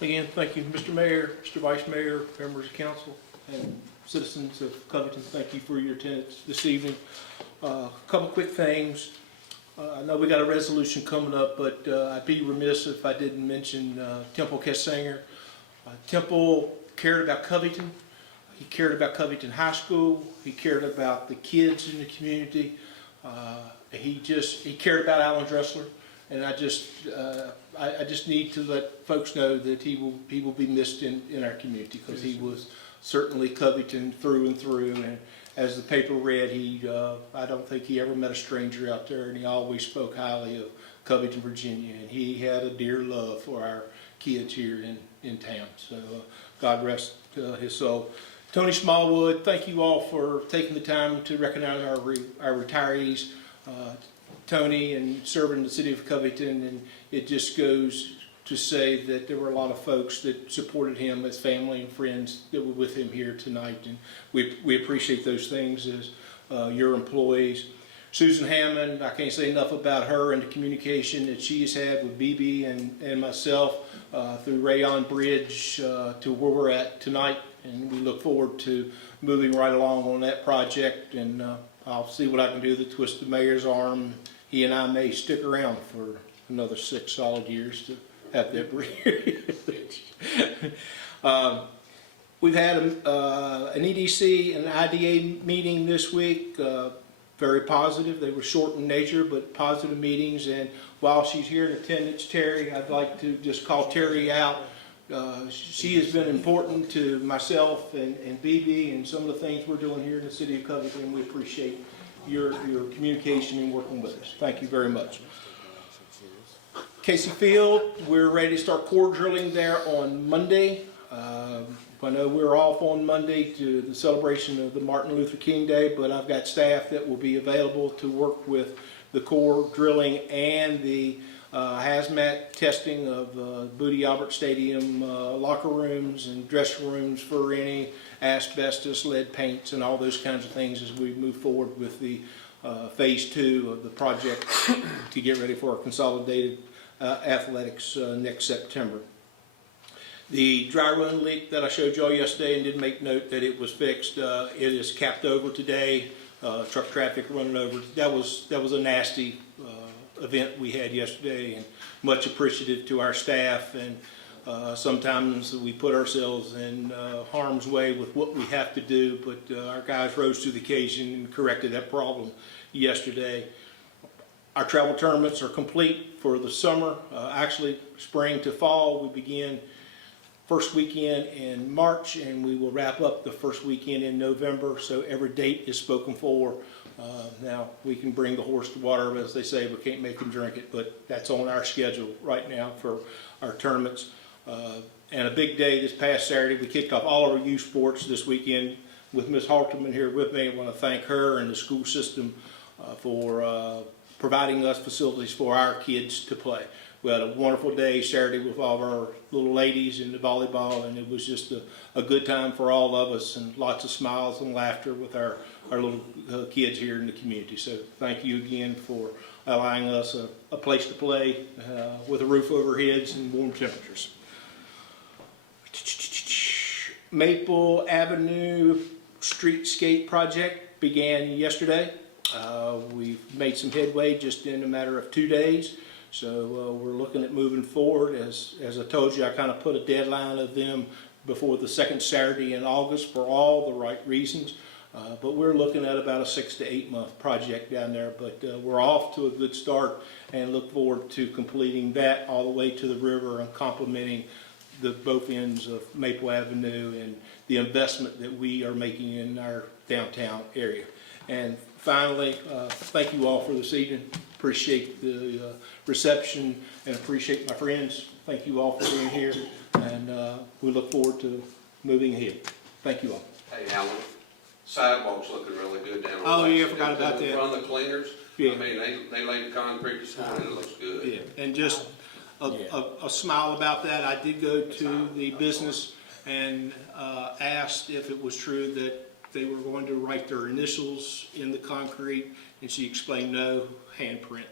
Again, thank you, Mr. Mayor, Mr. Vice Mayor, members of council, and citizens of Covington. Thank you for your attendance this evening. A couple quick things. I know we got a resolution coming up, but I'd be remiss if I didn't mention Temple Kessinger. Temple cared about Covington. He cared about Covington High School. He cared about the kids in the community. He cared about Alan Dressler. And I just need to let folks know that he will be missed in our community, because he was certainly Covington through and through. And as the paper read, I don't think he ever met a stranger out there, and he always spoke highly of Covington, Virginia. And he had a dear love for our kids here in town. So God rest his soul. Tony Smallwood, thank you all for taking the time to recognize our retirees. Tony and serving the city of Covington, and it just goes to say that there were a lot of folks that supported him, as family and friends that were with him here tonight, and we appreciate those things as your employees. Susan Hammond, I can't say enough about her and the communication that she has had with BB and myself through Rayon Bridge to where we're at tonight, and we look forward to moving right along on that project, and I'll see what I can do to twist the mayor's arm. He and I may stick around for another 6 solid years to have that bridge. We've had an EDC and IDA meeting this week, very positive. They were short in nature, but positive meetings. And while she's here in attendance, Terry, I'd like to just call Terry out. She has been important to myself and BB and some of the things we're doing here in the city of Covington, and we appreciate your communication and working with us. Thank you very much. Casey Field, we're ready to start core drilling there on Monday. I know we're off on Monday to the celebration of the Martin Luther King Day, but I've got staff that will be available to work with the core drilling and the hazmat testing of Booty Albert Stadium locker rooms and dressing rooms for any asbestos, lead paints, and all those kinds of things as we move forward with the phase 2 of the project to get ready for our consolidated athletics next September. The dry run leak that I showed y'all yesterday and did make note that it was fixed, it is capped over today. Truck traffic running over. That was a nasty event we had yesterday, and much appreciative to our staff. And sometimes we put ourselves in harm's way with what we have to do, but our guys rose to the occasion and corrected that problem yesterday. Our travel tournaments are complete for the summer. Actually, spring to fall, we begin first weekend in March, and we will wrap up the first weekend in November. So every date is spoken for. Now, we can bring the horse to water, as they say, but can't make them drink it. But that's on our schedule right now for our tournaments. And a big day this past Saturday, we kicked off all of our youth sports this weekend with Ms. Halterman here with me. I want to thank her and the school system for providing us facilities for our kids to play. We had a wonderful day Saturday with all of our little ladies in the volleyball, and it was just a good time for all of us, and lots of smiles and laughter with our little kids here in the community. So thank you again for allowing us a place to play with a roof over our heads and warm temperatures. Maple Avenue Streetscape project began yesterday. We've made some headway just in a matter of 2 days. So we're looking at moving forward. As I told you, I kind of put a deadline of them before the second Saturday in August for all the right reasons. But we're looking at about a 6 to 8 month project down there. But we're off to a good start and look forward to completing that all the way to the river and complementing the both ends of Maple Avenue and the investment that we are making in our downtown area. And finally, thank you all for this evening. Appreciate the reception and appreciate my friends. Thank you all for being here, and we look forward to moving ahead. Thank you all. Hey, Alan, sidewalks looking really good down. Oh yeah, I forgot about that. From the cleaners. Yeah. I mean, they laid the concrete this morning. It looks good. Yeah, and just a smile about that. I did go to the business and asked if it was true that they were going to write their initials in the concrete, and she explained no, handprint.